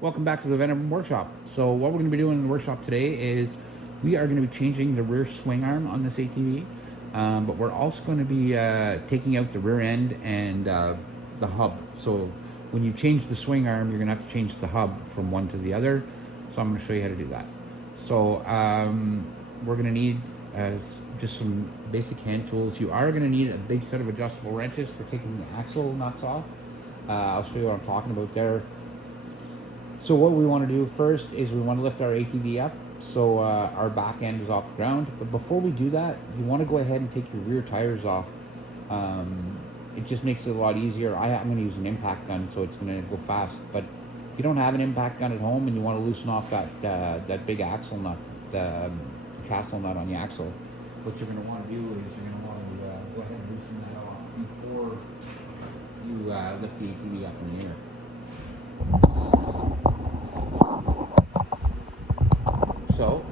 Welcome back to the Venom Workshop. So what we're going to be doing in the workshop today is we are going to be changing the rear swing arm on this ATV, but we're also going to be taking out the rear end and the hub. So when you change the swing arm, you're going to have to change the hub from one to the other. So I'm going to show you how to do that. So we're going to need just some basic hand tools. You are going to need a big set of adjustable wrenches for taking the axle nuts off. I'll show you what I'm talking about there. So what we want to do first is we want to lift our ATV up so our back end is off the ground. But before we do that, you want to go ahead and take your rear tires off. It just makes it a lot easier. I'm going to use an impact gun, so it's going to go fast. But if you don't have an impact gun at home and you want to loosen off that big axle nut, the castle nut on the axle, what you're going to want to do is you're going to want to go ahead and loosen that off before you lift the ATV up in the air. So,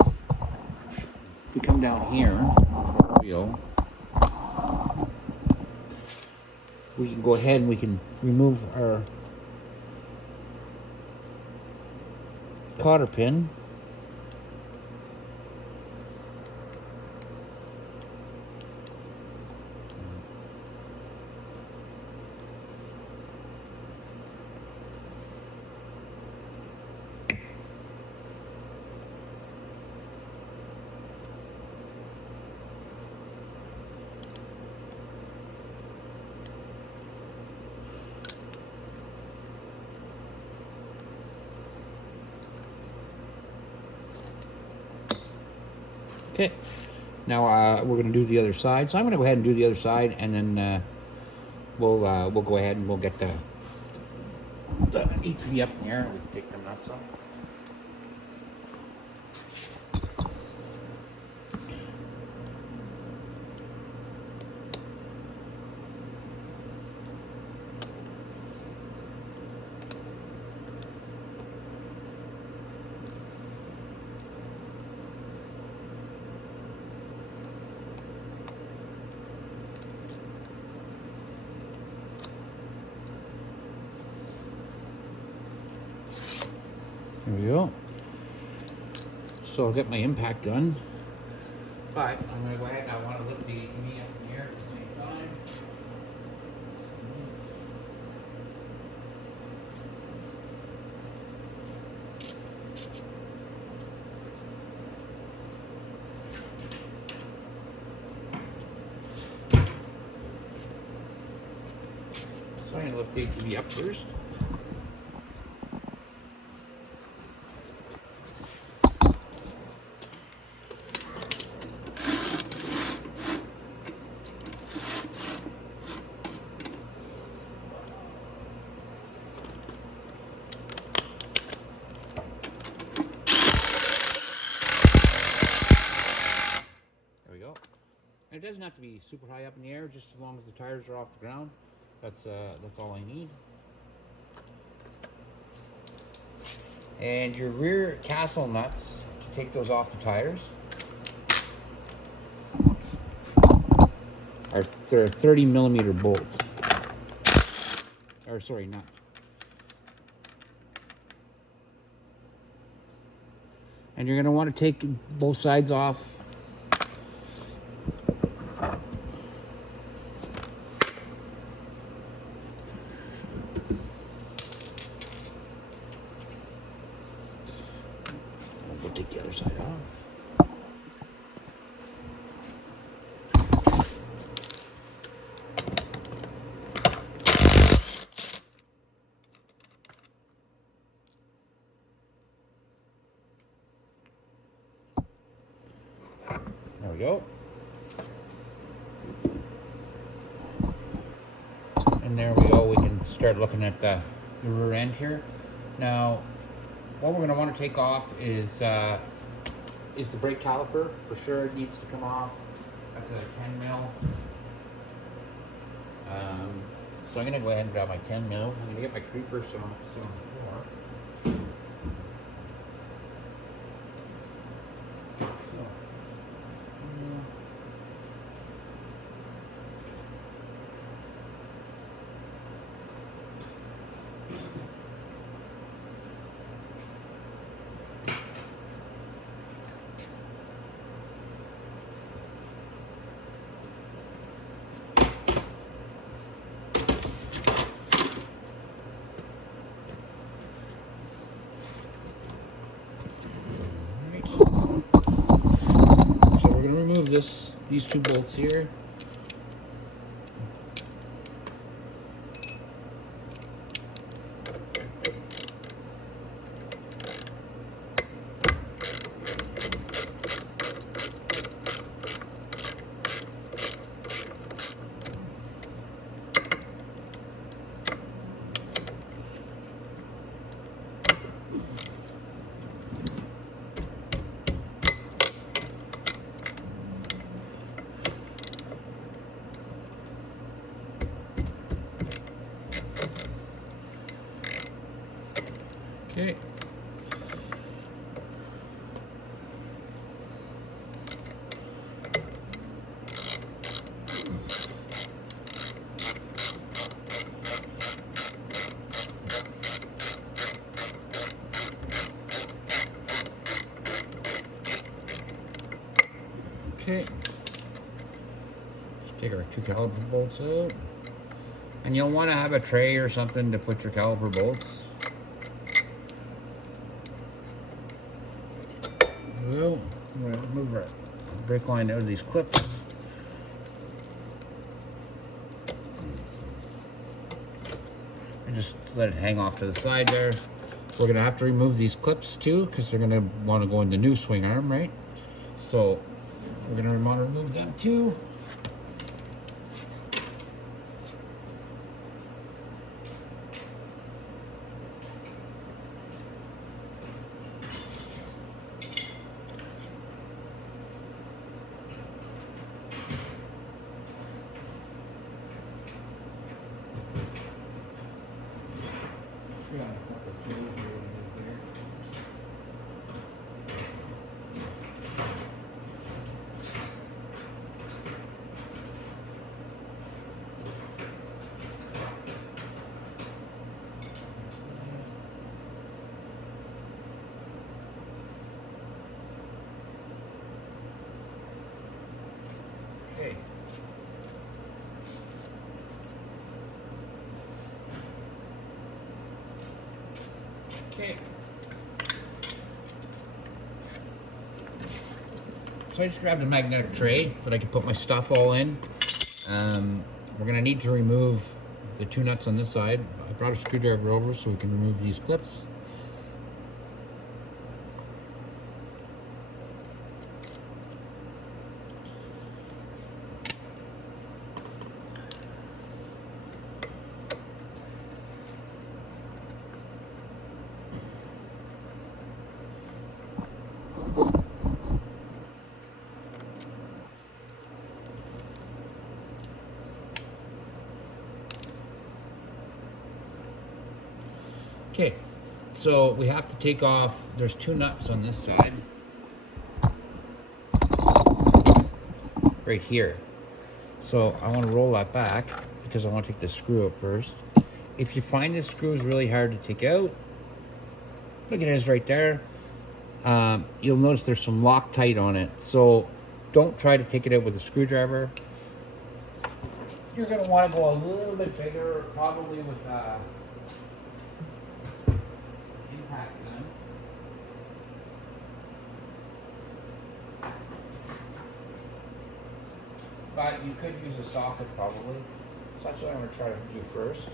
if we come down here, we can go ahead and we can remove our cotter pin. Okay, now we're going to do the other side. So I'm going to go ahead and do the other side, and then we'll go ahead and we'll get the ATV up in the air. We can take them nuts off. There we go. So I'll get my impact gun. But I'm going to go ahead and I want to lift the ATV up in the air at the same time. So I'm going to lift the ATV up first. It doesn't have to be super high up in the air, just as long as the tires are off the ground. That's all I need. And your rear castle nuts, to take those off the tires, they're 30 millimeter bolts. Or sorry, nuts. And you're going to want to take both sides off. We'll take the other side off. There we go. And there we go. We can start looking at the rear end here. Now, what we're going to want to take off is the brake caliper. For sure, it needs to come off. That's a 10 mil. So I'm going to go ahead and grab my 10 mil. I'm going to get my creeper so on the floor. So, these two bolts here. Okay. Okay. Let's take our two caliper bolts out. And you'll want to have a tray or something to put your caliper bolts. Well, I'm going to move our brake line out of these clips. And just let it hang off to the side there. We're going to have to remove these clips too, because they're going to want to go in the new swing arm, right? So we're going to want to remove them too. Okay. Okay. So I just grabbed a magnetic tray that I can put my stuff all in. We're going to need to remove the two nuts on this side. I brought a screwdriver over so we can remove these clips. Okay, so we have to take off, there's two nuts on this side, right here. So I want to roll that back because I want to take the screw out first. If you find this screw is really hard to take out, look at it, is right there. You'll notice there's some Loctite on it. So don't try to take it out with a screwdriver. You're going to want to go a little bit bigger, probably with impact gun. But you could use a socket probably. So that's what I'm going to try to do first.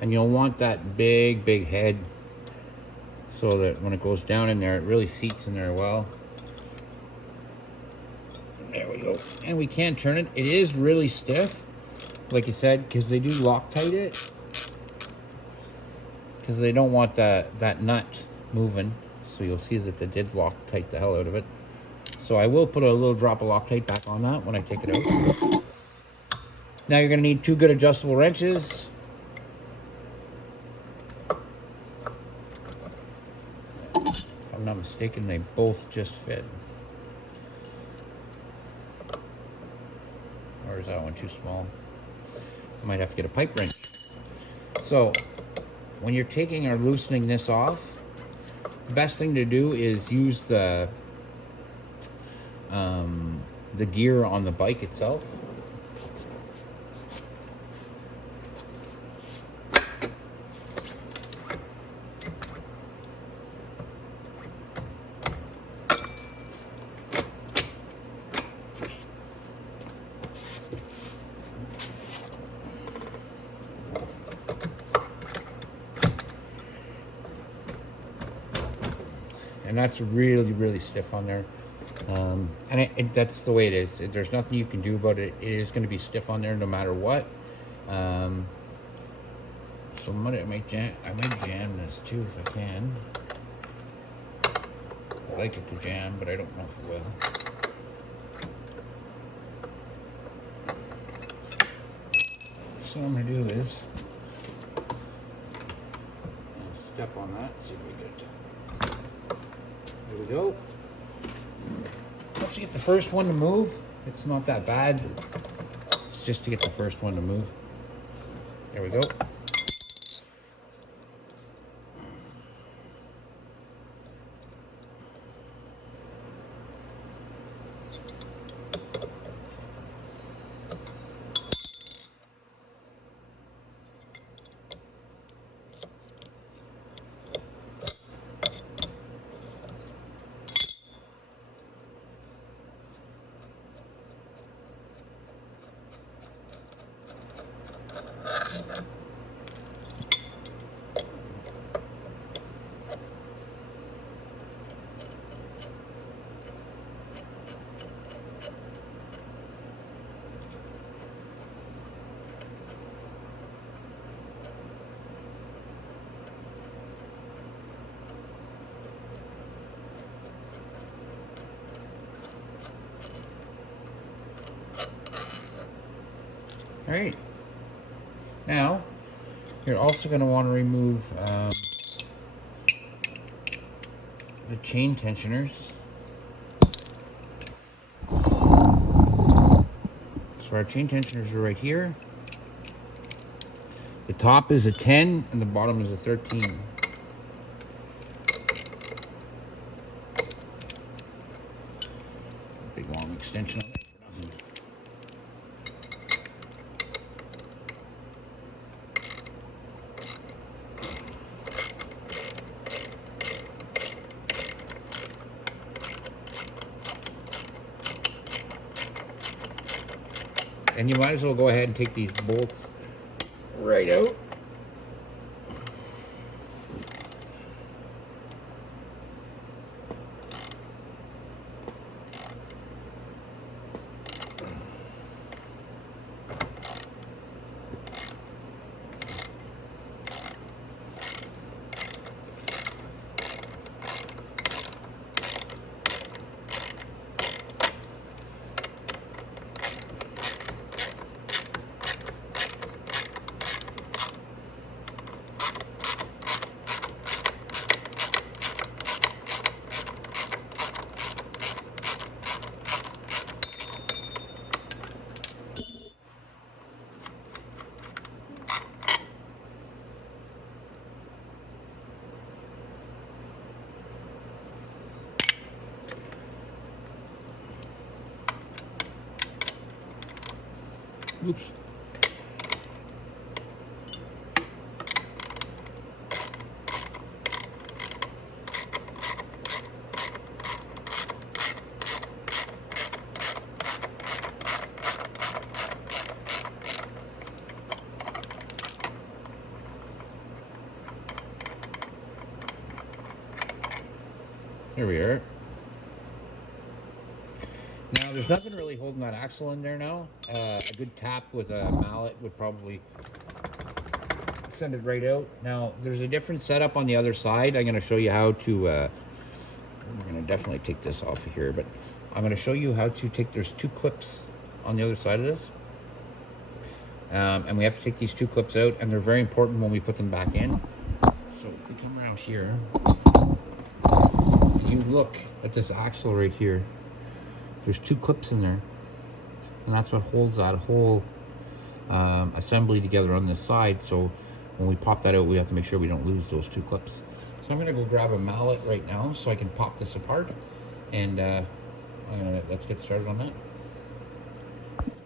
And you'll want that big head so that when it goes down in there, it really seats in there well. There we go. And we can turn it. It is really stiff, like you said, because they do Loctite it. Because they don't want that nut moving. So you'll see that they did Loctite the hell out of it. So I will put a little drop of Loctite back on that when I take it out. Now you're going to need two good adjustable wrenches. If I'm not mistaken, they both just fit. Or is that one too small? I might have to get a pipe wrench. So when you're taking or loosening this off, the best thing to do is use the gear on the bike itself. and that's really, really stiff on there. And that's the way it is. There's nothing you can do about it. It is going to be stiff on there no matter what. So I might jam this too if I can. I like it to jam, but I don't know if it will. So what I'm going to do is step on that, see if we get it. There we go. Once you get the first one to move, it's not that bad. It's just to get the first one to move. There we go. All right, now you're also going to want to remove the chain tensioners. So our chain tensioners are right here. The top is a 10 and the bottom is a 13. Big long extension on there for nothing. And you might as well go ahead and take these bolts right out. Oops. Here we are. Now, there's nothing really holding that axle in there now. A good tap with a mallet would probably send it right out. Now, there's a different setup on the other side. I'm going to show you how to, we're going to definitely take this off of here, but I'm going to show you how to take, there's two clips on the other side of this. And we have to take these two clips out, and they're very important when we put them back in. So if we come around here, you look at this axle right here. There's two clips in there, and that's what holds that whole assembly together on this side. So when we pop that out, we have to make sure we don't lose those two clips. So I'm gonna go grab a mallet right now so I can pop this apart, and let's get started on that.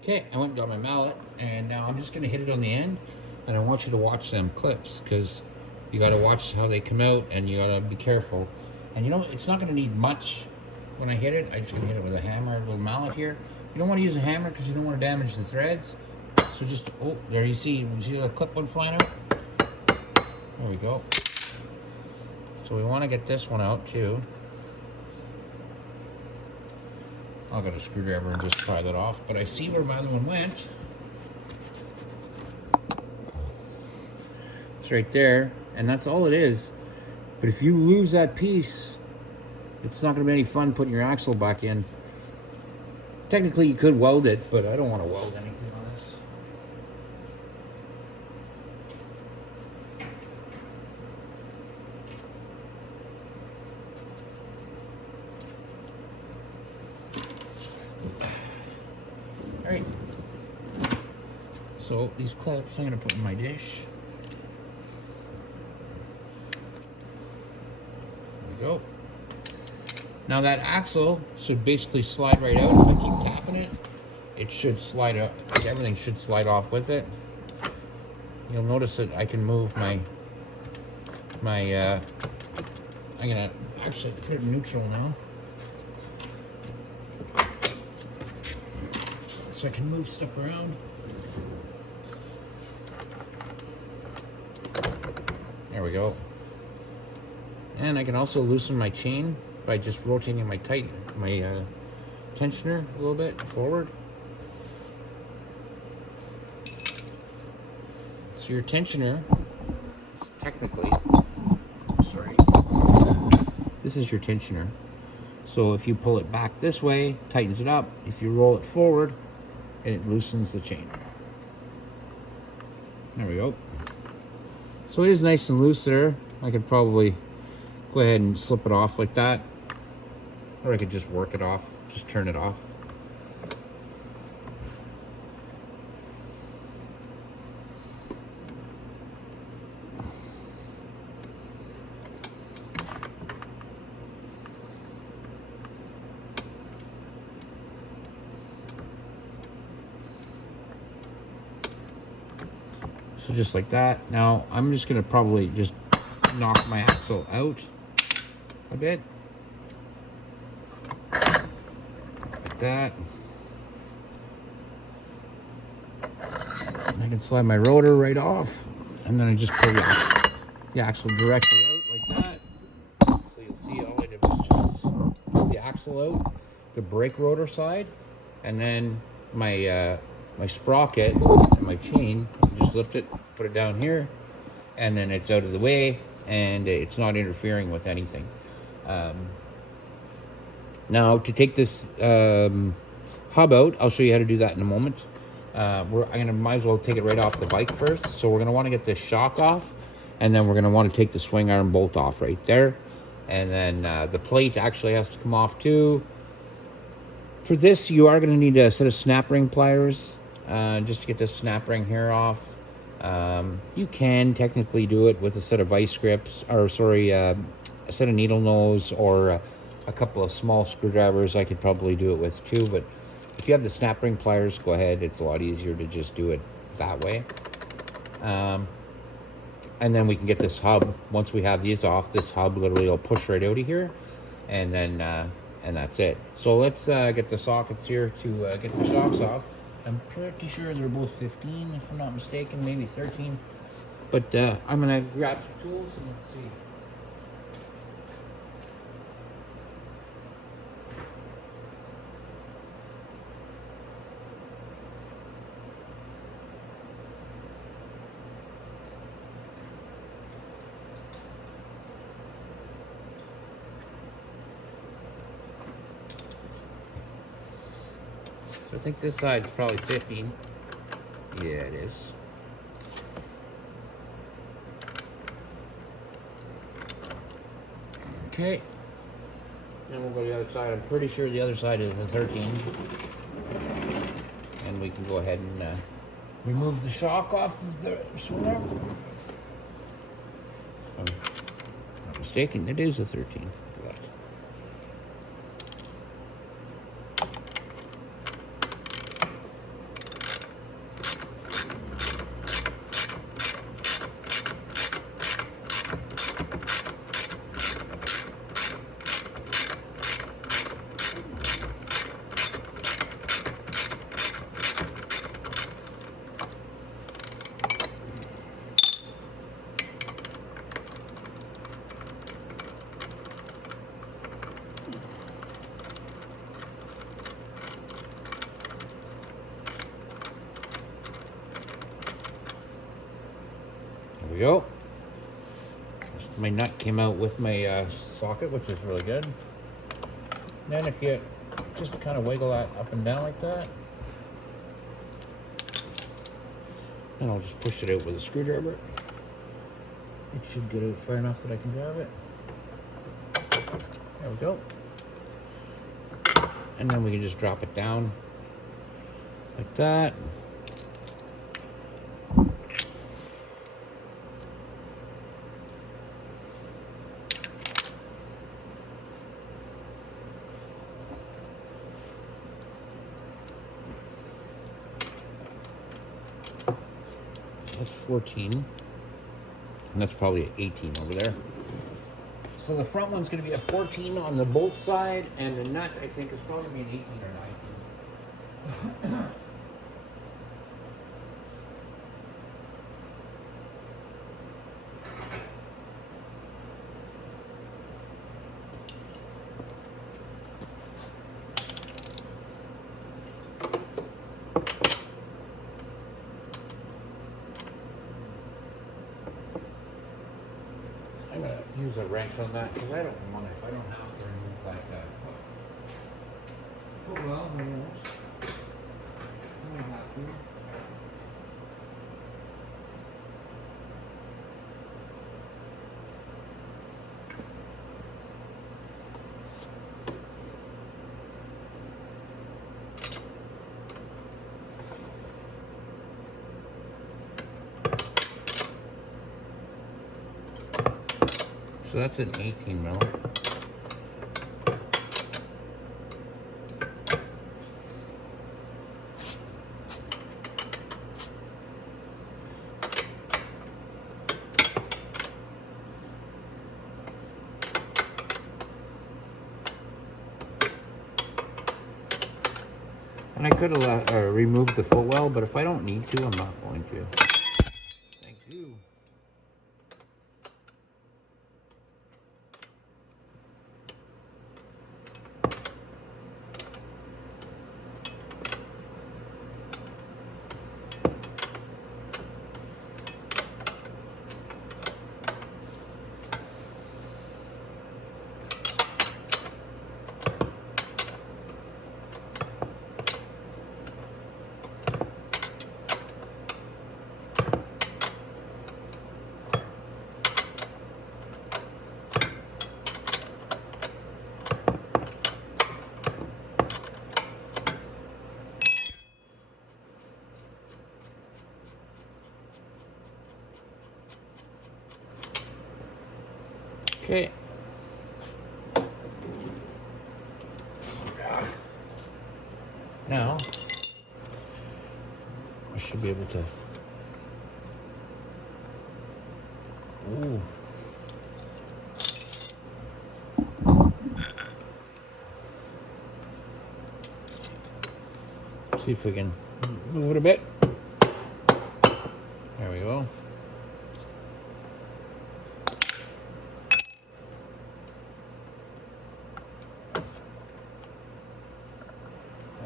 Okay, I went and got my mallet, and now I'm just gonna hit it on the end, and I want you to watch them clips, because you gotta watch how they come out, and you gotta be careful. And you know, it's not gonna need much when I hit it. I'm just gonna hit it with a hammer, a little mallet here. You don't wanna use a hammer because you don't wanna damage the threads. So just, oh, there you see that clip one flying out? There we go. So we wanna get this one out too. I'll get a screwdriver and just pry that off. But I see where my other one went. It's right there, and that's all it is. But if you lose that piece, it's not going to be any fun putting your axle back in. Technically, you could weld it, but I don't want to weld anything on this. All right. So these clips I'm going to put in my dish. There we go. Now that axle should basically slide right out. If I keep tapping it, it should slide out. Like everything should slide off with it. You'll notice that I can move I'm gonna actually put it in neutral now. So I can move stuff around. There we go. And I can also loosen my chain by just rotating my tensioner a little bit forward. So your tensioner is technically, sorry, this is your tensioner. So if you pull it back this way, tightens it up. If you roll it forward, it loosens the chain. There we go. So it is nice and loose there. I could probably go ahead and slip it off like that. Or I could just work it off, just turn it off. So just like that. Now I'm just gonna probably just knock my axle out a bit. Like that. And I can slide my rotor right off. And then I just pull the axle directly out like that. So you'll see all I did was just pull the axle out, the brake rotor side, and then my my sprocket and my chain, just lift it, put it down here, and then it's out of the way and it's not interfering with anything. Now to take this hub out, I'll show you how to do that in a moment. Might as well take it right off the bike first. So we're gonna want to get this shock off, and then we're gonna want to take the swing arm bolt off right there, and then the plate actually has to come off too. For this, you are going to need a set of snap ring pliers just to get this snap ring here off. You can technically do it with a set of vice grips, or sorry, a set of needle nose, or a couple of small screwdrivers. I could probably do it with too, but if you have the snap ring pliers, go ahead. It's a lot easier to just do it that way. And then we can get this hub. Once we have these off, this hub literally will push right out of here, and then and that's it. So let's get the sockets here to get the shocks off. I'm pretty sure they're both 15, if I'm not mistaken, maybe 13. But I'm gonna grab some tools and let's see. So I think this side's probably 15. Yeah, it is. Okay. Then we'll go to the other side. I'm pretty sure the other side is a 13. And we can go ahead and remove the shock off of the swimmer. If I'm not mistaken, it is a 13. go. My nut came out with my socket, which is really good. Then if you just kind of wiggle that up and down like that, and I'll just push it out with a screwdriver. It should get out far enough that I can grab it. There we go. And then we can just drop it down like that. That's 14, and that's probably an 18 over there. So the front one's going to be a 14 on the bolt side, and the nut I think is probably going to be an 18 or 19. I'm going to use a wrench on that because I don't want it. I don't have to remove like that. Oh well, almost. I don't have to. So that's an 18 mil. And I could have removed the footwell, but if I don't need to, I'm not going to. Thank you. Okay. Now, I should be able to. Ooh. See if we can move it a bit. There we go.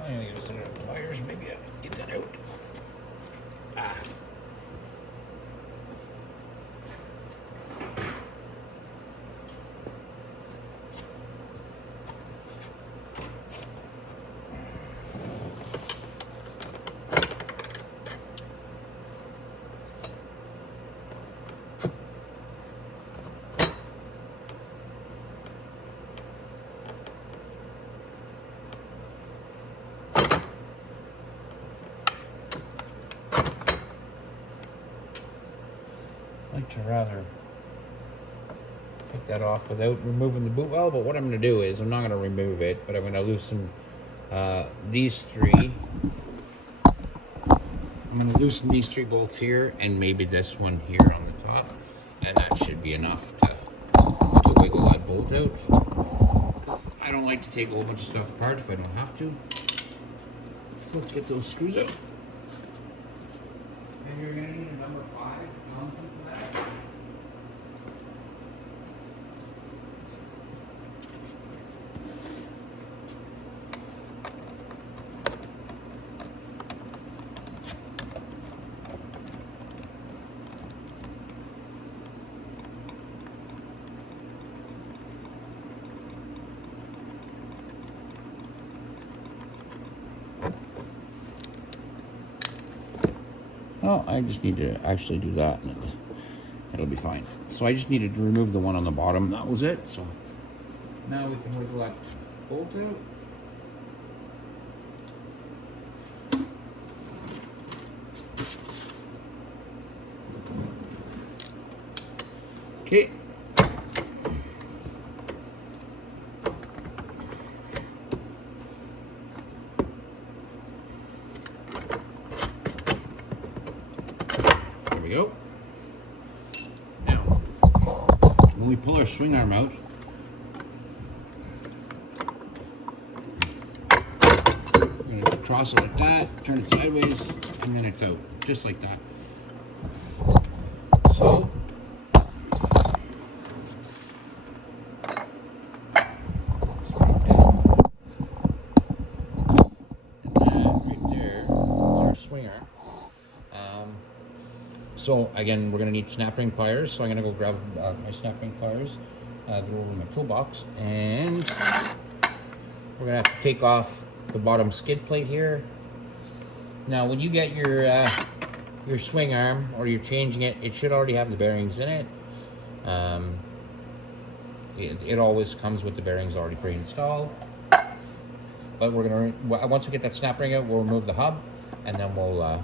I'm gonna get a set of pliers. Maybe I can get that out. Ah. I'd like to rather take that off without removing the boot well, but what I'm going to do is I'm not going to remove it, but I'm going to loosen these three. I'm going to loosen these three bolts here and maybe this one here on the top, and that should be enough to wiggle that bolt out. Because I don't like to take a whole bunch of stuff apart if I don't have to. So let's get those screws out. And you're going to need a number 5 Allen key for that. Oh, I just need to actually do that, and it'll be fine. So I just needed to remove the one on the bottom. That was it. So now we can wiggle that bolt out. Okay. There we go. Now, when we pull our swing arm out, we're going to cross it like that, turn it sideways, and then it's out, just like that. So, so again, we're going to need snap ring pliers. So I'm going to go grab my snap ring pliers, they're over in my toolbox, and we're going to have to take off the bottom skid plate here. Now, when you get your swing arm or you're changing it, it should already have the bearings in it. It always comes with the bearings already pre-installed. But we're going to, once we get that snap ring out, we'll remove the hub, and then we'll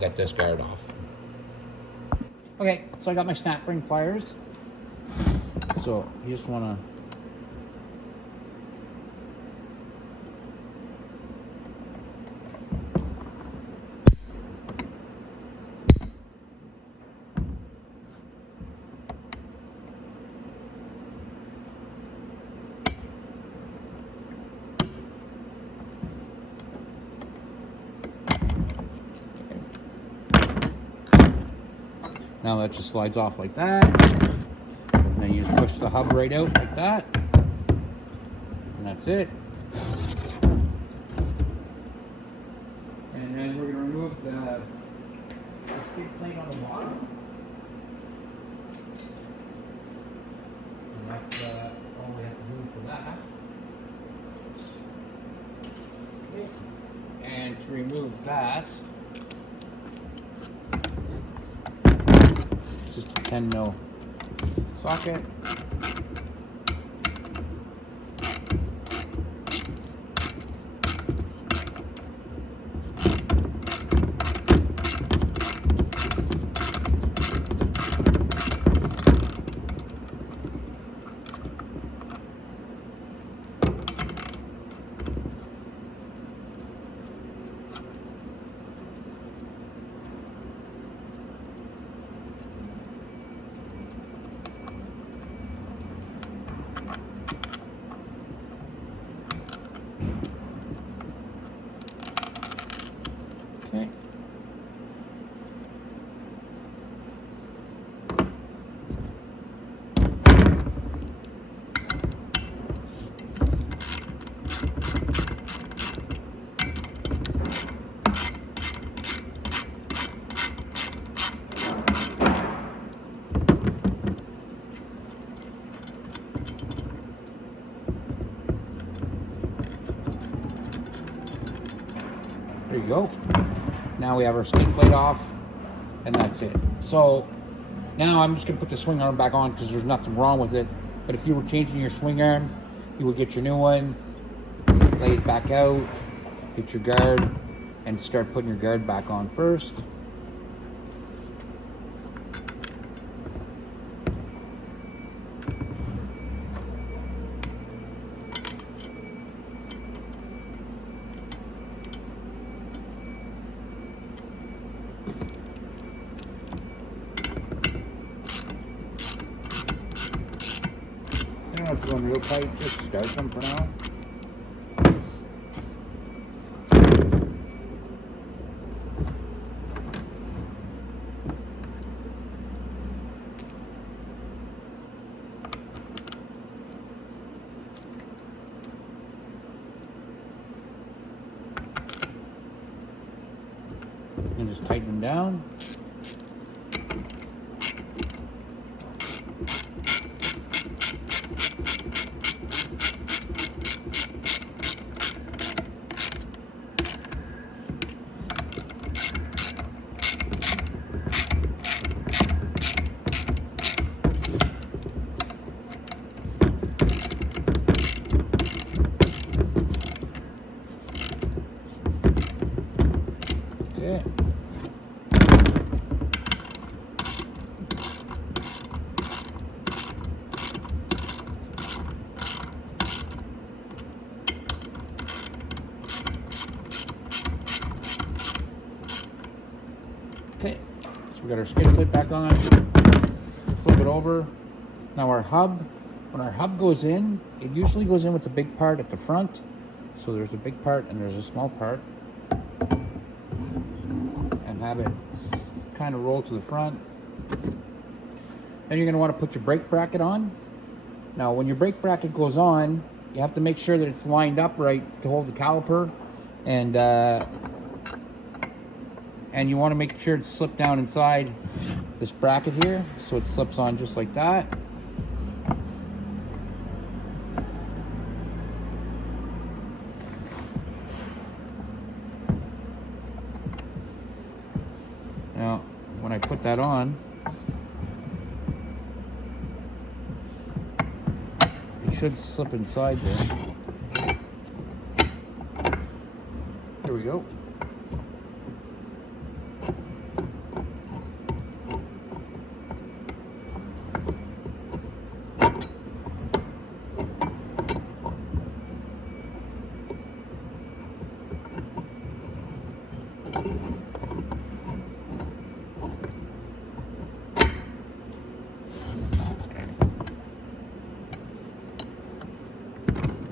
get this guard off. Okay, so I got my snap ring pliers. So you just want to now that just slides off like that. And then you just push the hub right out like that. And that's it. And then we're going to remove the skid plate on the bottom. And that's all we have to do for that. Okay. And to remove that, just a 10 mil socket. Okay. There you go. Now we have our skid plate off, and that's it. So now I'm just going to put the swing arm back on because there's nothing wrong with it. But if you were changing your swing arm, you would get your new one, lay it back out, get your guard, and start putting your guard back on first. You don't have to go in real tight, just start them for now. And just tighten them down. Okay. Okay, so we got our skid plate back on. Flip it over. Now our hub, when our hub goes in, it usually goes in with the big part at the front. So there's a big part and there's a small part. And have it kind of roll to the front. Then you're going to want to put your brake bracket on. Now when your brake bracket goes on, you have to make sure that it's lined up right to hold the caliper. And you want to make sure it's slipped down inside this bracket here, so it slips on just like that. Now, when I put that on, it should slip inside there. There we go.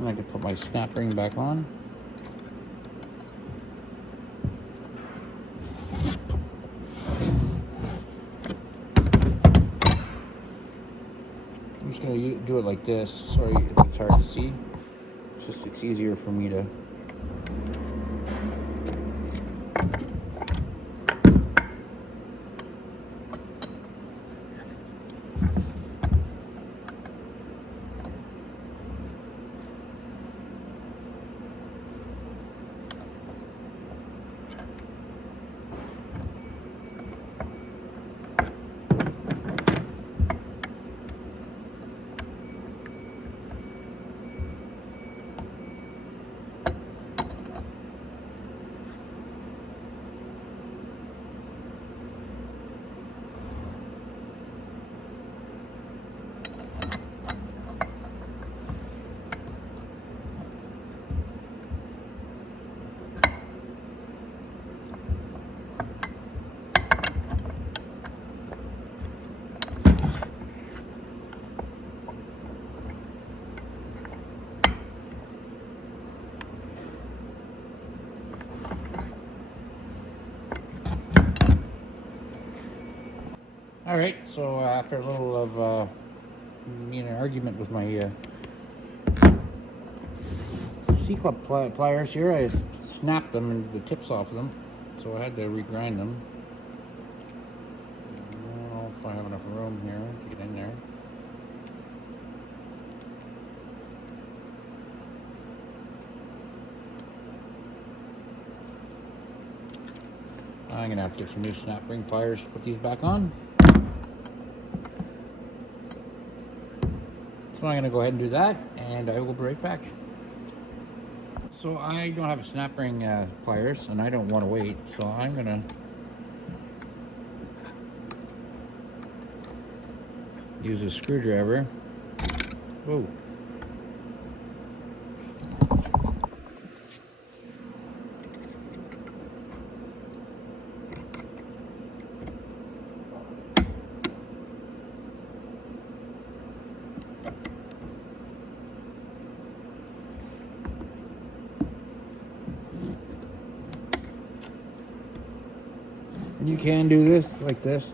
I can put my snap ring back on. I'm just going to do it like this. Sorry if it's hard to see. It's easier for me to. All right, so after a little of an argument with my C-club pliers here, I snapped them and the tips off of them, so I had to regrind them. I don't know if I have enough room here to get in there. I'm gonna have to get some new snap ring pliers to put these back on. So I'm gonna go ahead and do that, and I will be right back. So I don't have a snap ring pliers, and I don't want to wait, so I'm gonna use a screwdriver. Whoa. You can do this like this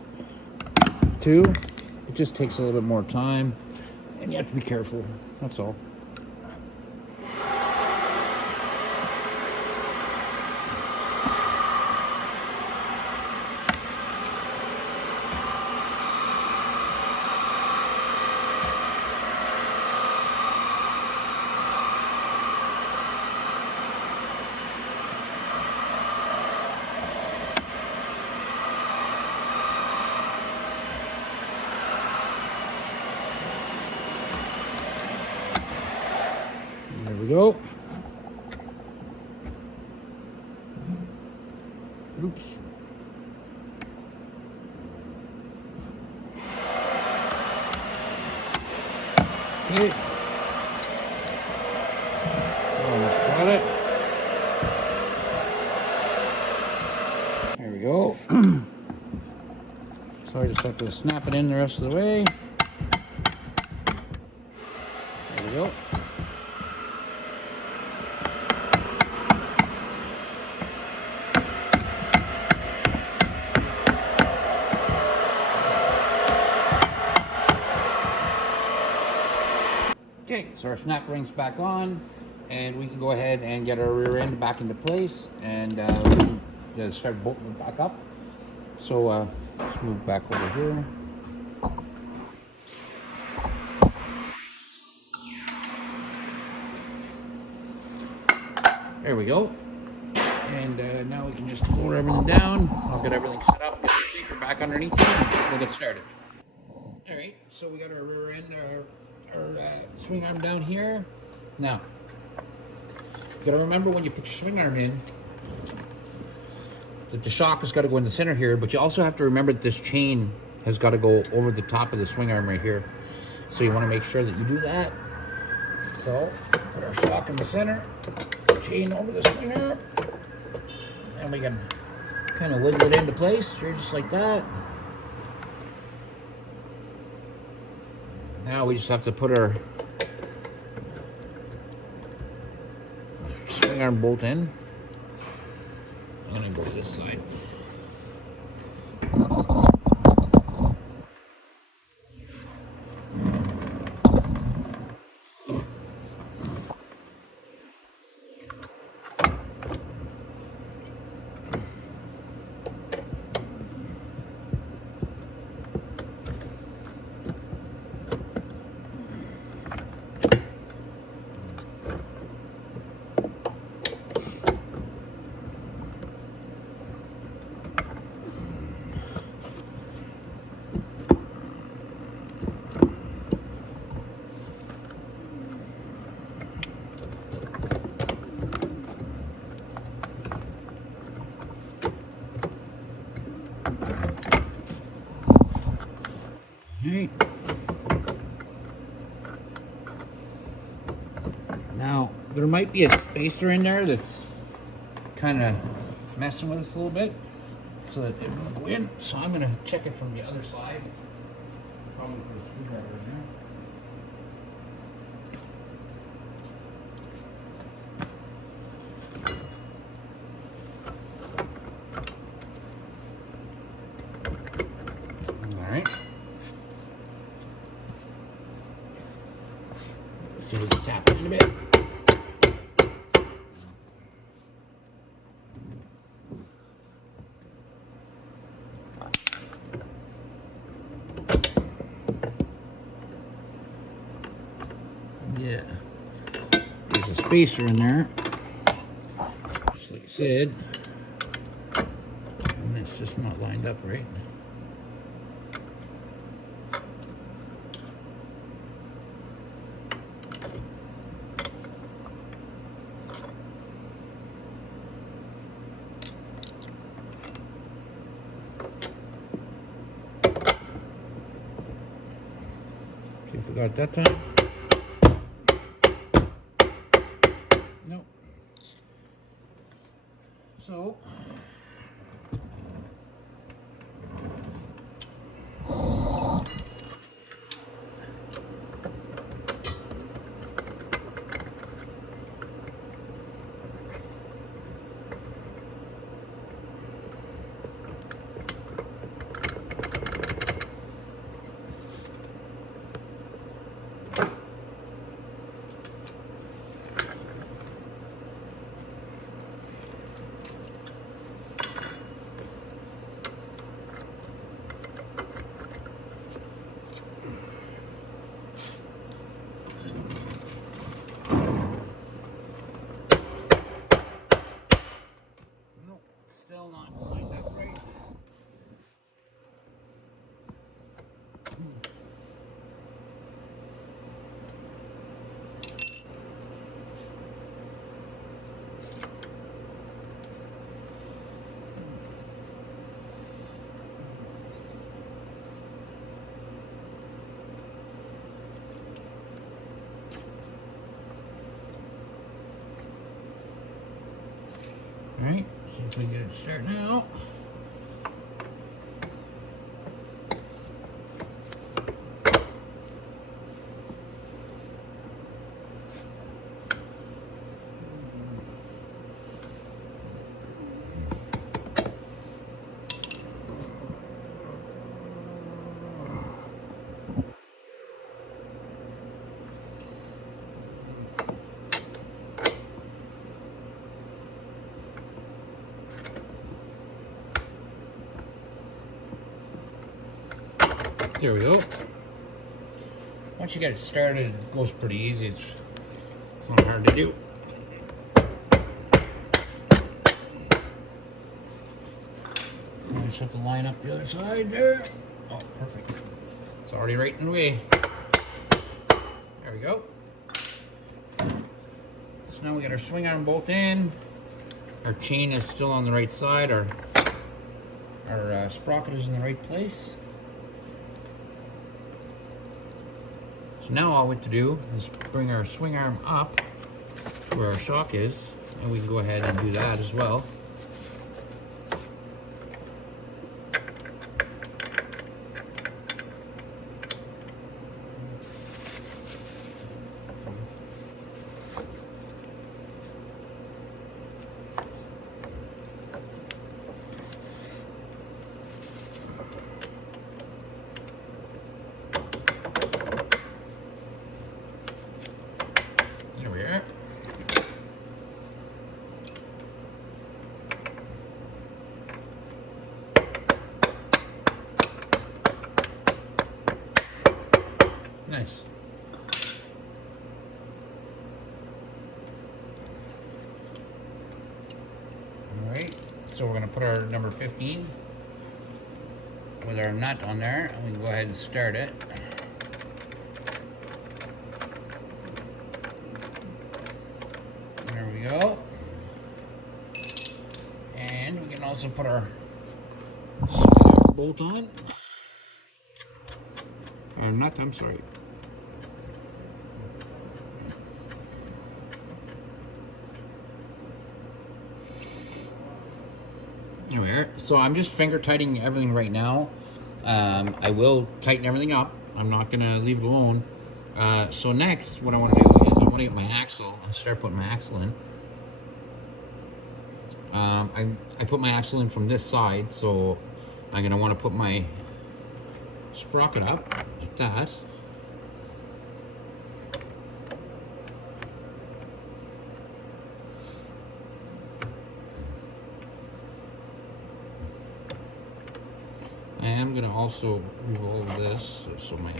too. It just takes a little bit more time and you have to be careful, that's all. There we go. Oops. Okay. Almost got it. There we go. So I just have to snap it in the rest of the way. There we go. Okay, so our snap ring's back on, and we can go ahead and get our rear end back into place, and we can just start bolting it back up. So let's move back over here. There we go. And now we can just lower everything down. I'll get everything set up, get the sleeper back underneath it, and we'll get started. All right, so we got our rear end, our swing arm down here. Now, you gotta remember when you put your swing arm in, that the shock has got to go in the center here, but you also have to remember that this chain has got to go over the top of the swing arm right here. So you want to make sure that you do that. So put our shock in the center, chain over the swing arm, and we can kind of wiggle it into place here just like that. Now we just have to put our swing arm bolt in. I'm gonna go to this side. Right. Now, there might be a spacer in there that's kind of messing with us a little bit, so that it won't go in. So I'm going to check it from the other side. Probably put a screwdriver in there. See if we can tap it in a bit. Yeah. There's a spacer in there. Just like I said. And it's just not lined up right. See if we got it that time. Nope. So still not lined up right. Alright, see if we can get it to start now. There we go. Once you get it started, it goes pretty easy. It's not hard to do. I just have to line up the other side there. Oh, perfect. It's already right in the way. There we go. So now we got our swing arm bolt in. Our chain is still on the right side. Our sprocket is in the right place. So now all we have to do is bring our swing arm up to where our shock is, and we can go ahead and do that as well. Nice. Alright, so we're going to put our number 15 with our nut on there, and we can go ahead and start it. There we go. And we can also put our bolt on. Our nut, I'm sorry. There we are. So I'm just finger tightening everything right now. I will tighten everything up. I'm not gonna leave it alone. So next, what I want to do is I want to get my axle and start putting my axle in. I put my axle in from this side, so I'm gonna want to put my sprocket up like that. I am going to also revolve this so my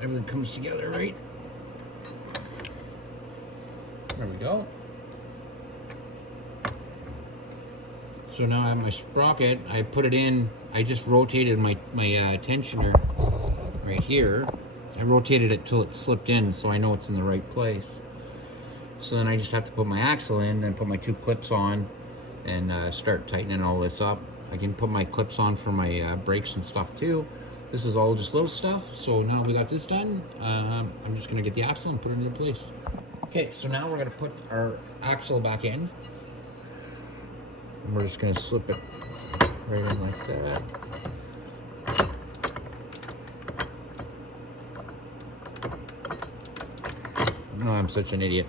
everything comes together right. There we go. So now I have my sprocket. I put it in. I just rotated my tensioner right here. I rotated it till it slipped in, so I know it's in the right place. So then I just have to put my axle in and put my two clips on and start tightening all this up. I can put my clips on for my brakes and stuff too. This is all just little stuff. So now we got this done. I'm just gonna get the axle and put it into place. Okay, so now we're gonna put our axle back in. And we're just gonna slip it right in like that. Oh, I'm such an idiot.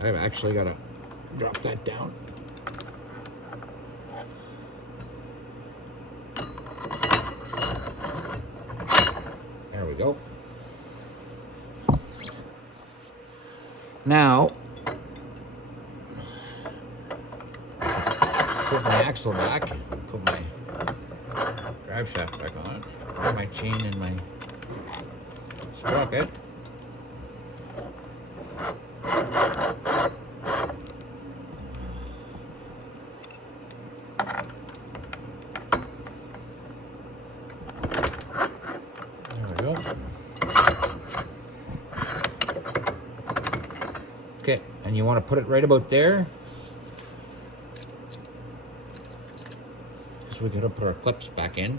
I've actually gotta drop that down. There we go. Now, slip my axle back, put my drive shaft back on, put my chain in my sprocket. Okay, and you want to put it right about there. So we gotta put our clips back in.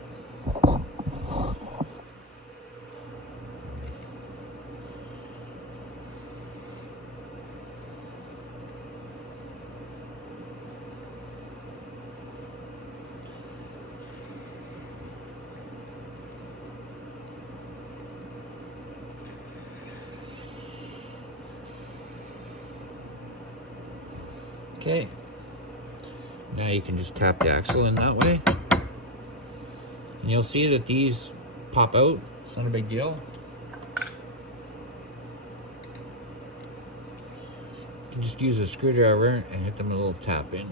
Okay. Now you can just tap the axle in that way. And you'll see that these pop out. It's not a big deal. You can just use a screwdriver and hit them a little tap in.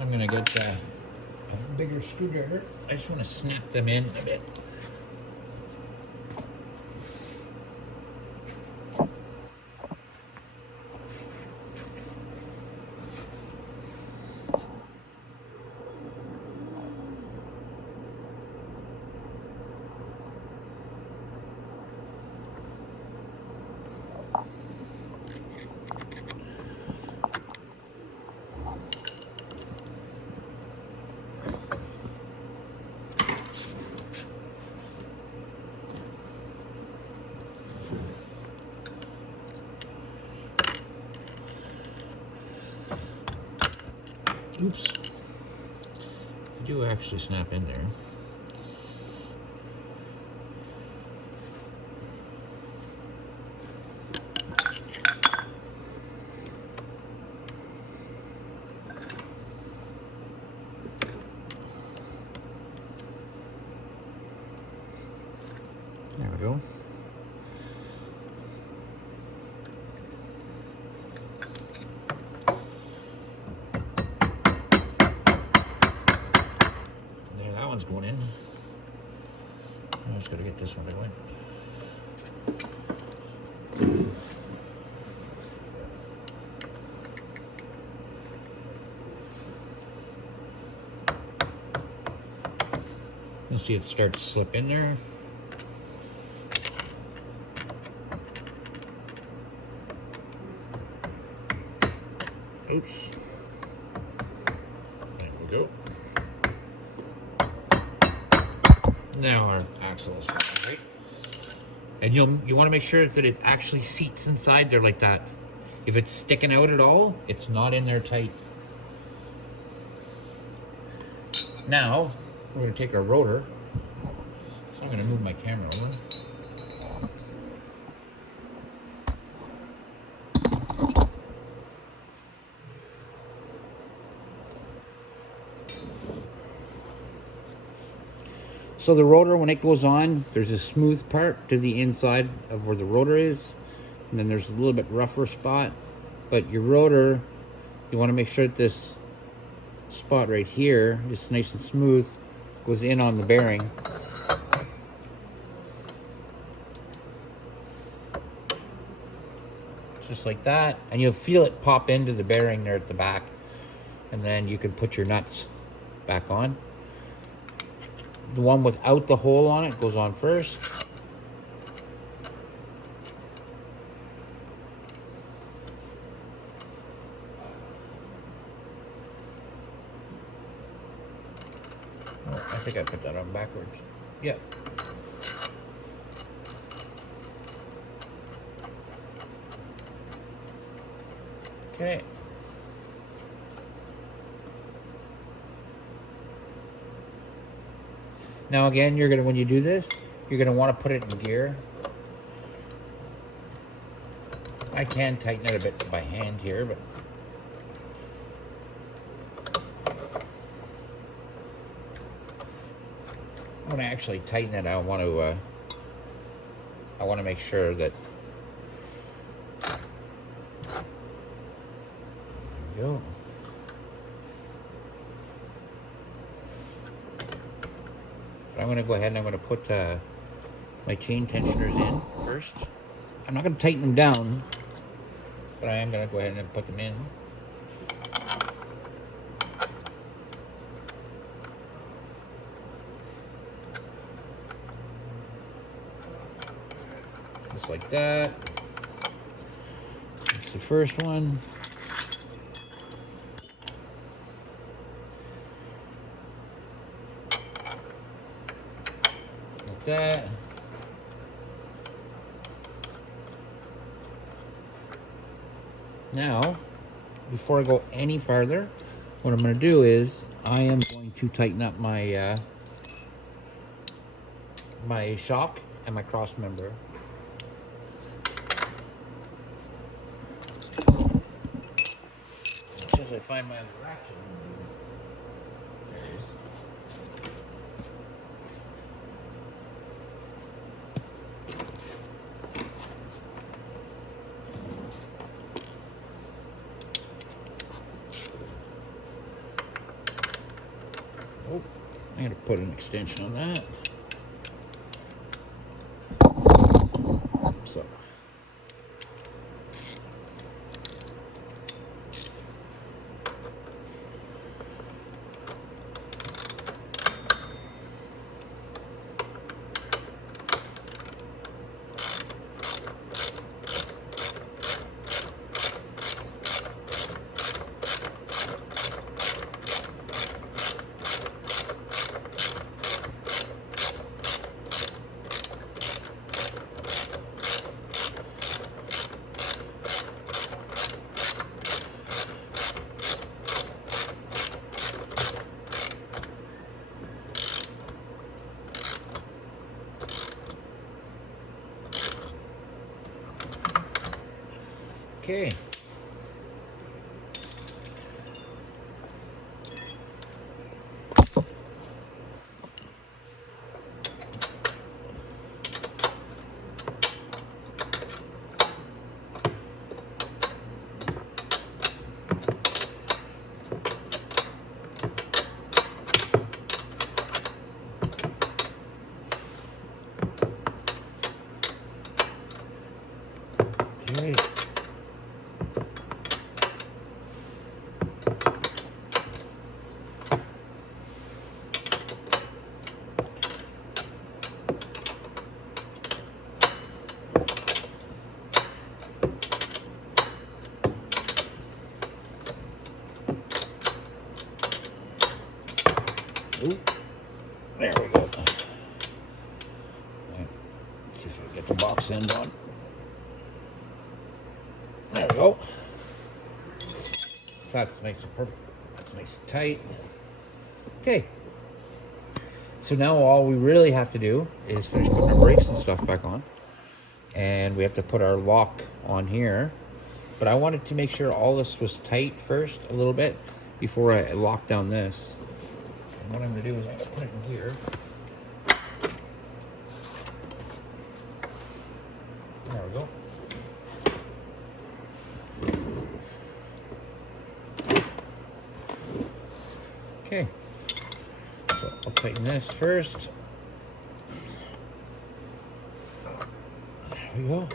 I'm gonna get a bigger screwdriver. I just want to snap them in a bit. Oops. You do actually snap in there. There we go. Going in. I just gotta get this one going. You'll see it start to slip in there. Oops. There we go. Now our axle is fine, right? And you want to make sure that it actually seats inside there like that. If it's sticking out at all, it's not in there tight. Now, we're going to take our rotor. So I'm going to move my camera over. So the rotor, when it goes on, there's a smooth part to the inside of where the rotor is, and then there's a little bit rougher spot. But your rotor, you want to make sure that this spot right here is nice and smooth, goes in on the bearing. Just like that, and you'll feel it pop into the bearing there at the back, and then you can put your nuts back on. The one without the hole on it goes on first. Oh, I think I put that on backwards. Yep. Okay. Now again, when you do this, you're gonna want to put it in gear. I can tighten it a bit by hand here, but when I actually tighten it, I want to make sure that. There we go. I'm going to go ahead and I'm going to put my chain tensioners in first. I'm not going to tighten them down, but I am going to go ahead and put them in. Just like that. That's the first one. That. Now, before I go any farther, what I'm going to do is I am going to tighten up my my shock and my cross member. As soon as I find my other ratchet. There it is. Oh, I'm going to put an extension on that. So. Okay. Okay. Ooh, there we go. Let's see if I can get the box end on. There we go. That's nice and perfect. That's nice and tight. Okay. So now all we really have to do is finish putting our brakes and stuff back on. And we have to put our lock on here. But I wanted to make sure all this was tight first a little bit before I lock down this. And what I'm going to do is I'm going to put it in here. There we go. Okay, so I'll tighten this first. There we go.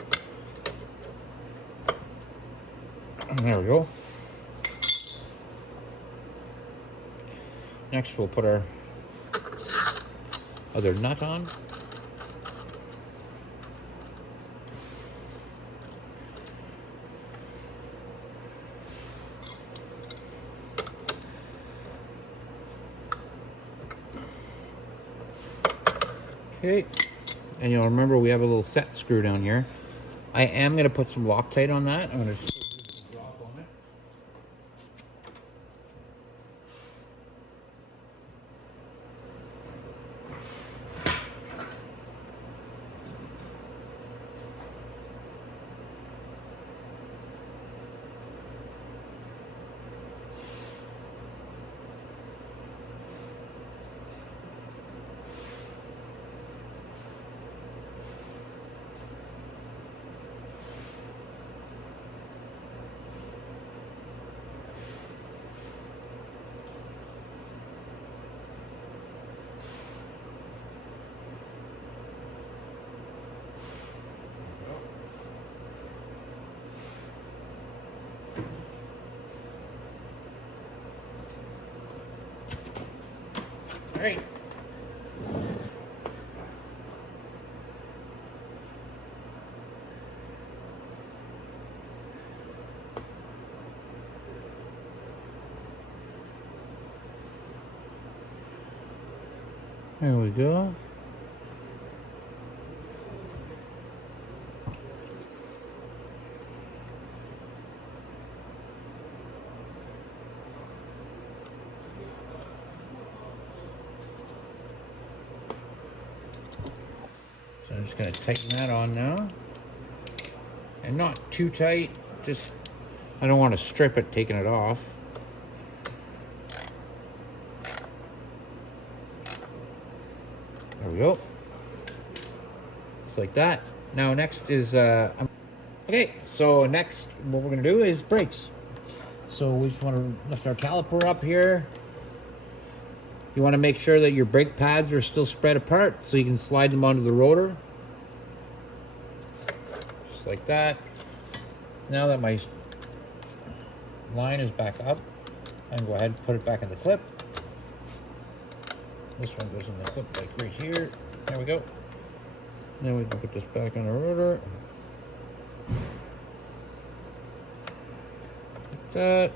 And there we go. Next we'll put our other nut on. Okay, and you'll remember we have a little set screw down here. I am going to put some Loctite on that. I'm going to just drop on it. All right. There we go. I'm just going to tighten that on now. And not too tight, just, I don't want to strip it taking it off. There we go. Just like that. Now next is, okay, so next what we're going to do is brakes. So we just want to lift our caliper up here. You want to make sure that your brake pads are still spread apart so you can slide them onto the rotor. Just like that. Now that my line is back up, I can go ahead and put it back in the clip. This one goes in the clip like right here. There we go. Now we can put this back on the rotor. Like that.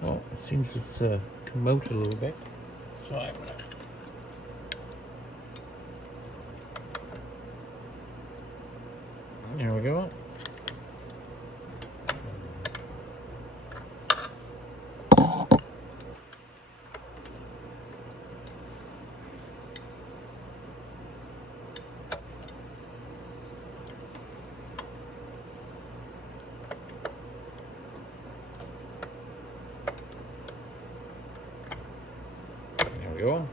Well, it seems it's come out a little bit, so I'm gonna. There we go. Go.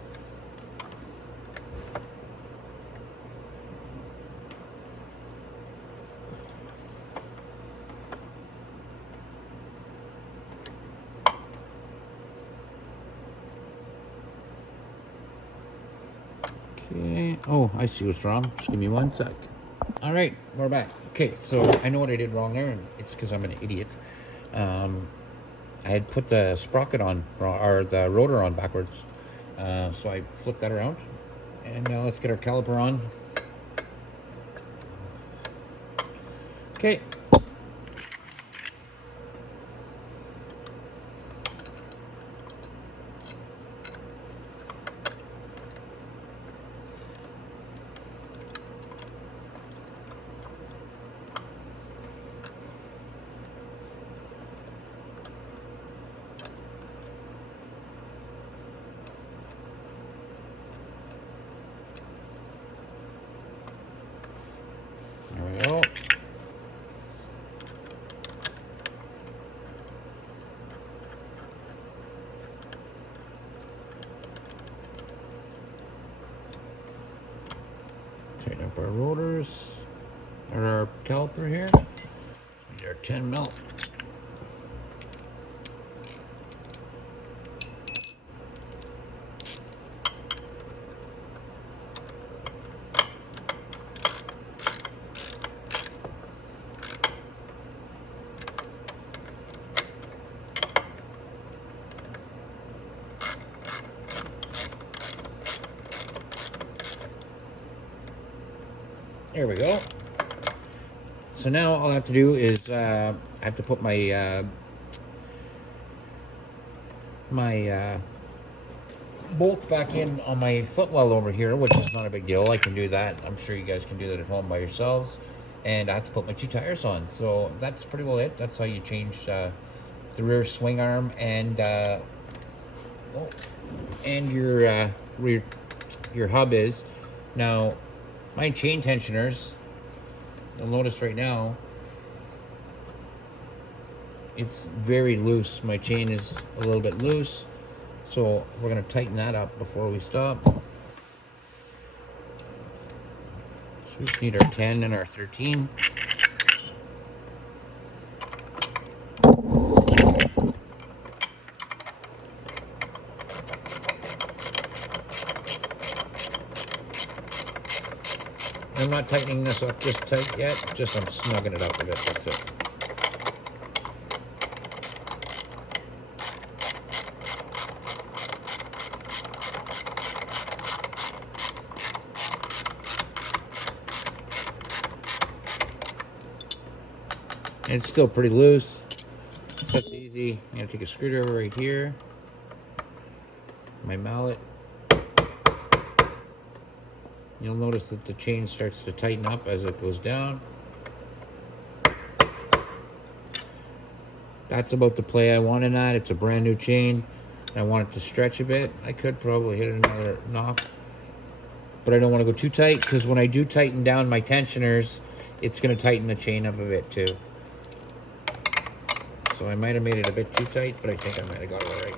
Okay. Oh, I see what's wrong. Just give me 1 sec. All right, we're back. Okay, so I know what I did wrong there, and it's because I'm an idiot. I had put the sprocket on, or the rotor on backwards. So I flipped that around, and now let's get our caliper on. Okay. There we go. Tighten up our rotors, or our caliper here. Need our 10 mil. There we go. So now all I have to do is I have to put my bolt back in on my footwell over here, which is not a big deal. I can do that. I'm sure you guys can do that at home by yourselves. And I have to put my 2 tires on. So that's pretty well it. That's how you change the rear swing arm and your hub is. Now, my chain tensioners, you'll notice right now, it's very loose. My chain is a little bit loose, so we're going to tighten that up before we stop. So we just need our 10 and our 13. I'm not tightening this up just tight yet, just I'm snugging it up a bit, that's it. And it's still pretty loose. That's easy. I'm gonna take a screwdriver right here. My mallet. You'll notice that the chain starts to tighten up as it goes down. That's about the play I want in that. It's a brand new chain. I want it to stretch a bit. I could probably hit another knock, but I don't want to go too tight, because when I do tighten down my tensioners, it's going to tighten the chain up a bit too. So I might have made it a bit too tight, but I think I might have got it all right.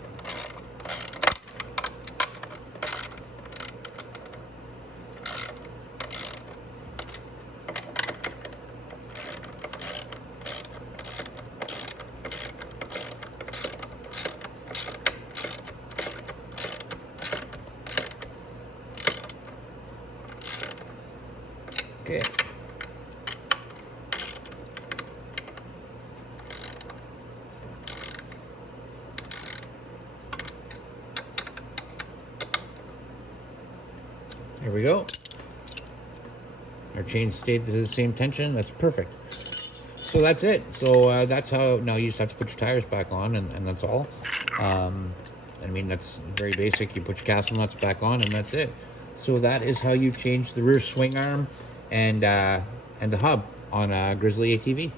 Okay. There we go. Our chain stayed to the same tension. That's perfect. So that's it. So that's how, now you just have to put your tires back on, and that's all. I mean, that's very basic. You put your castle nuts back on, and that's it. So that is how you change the rear swing arm and the hub on a Grizzly ATV.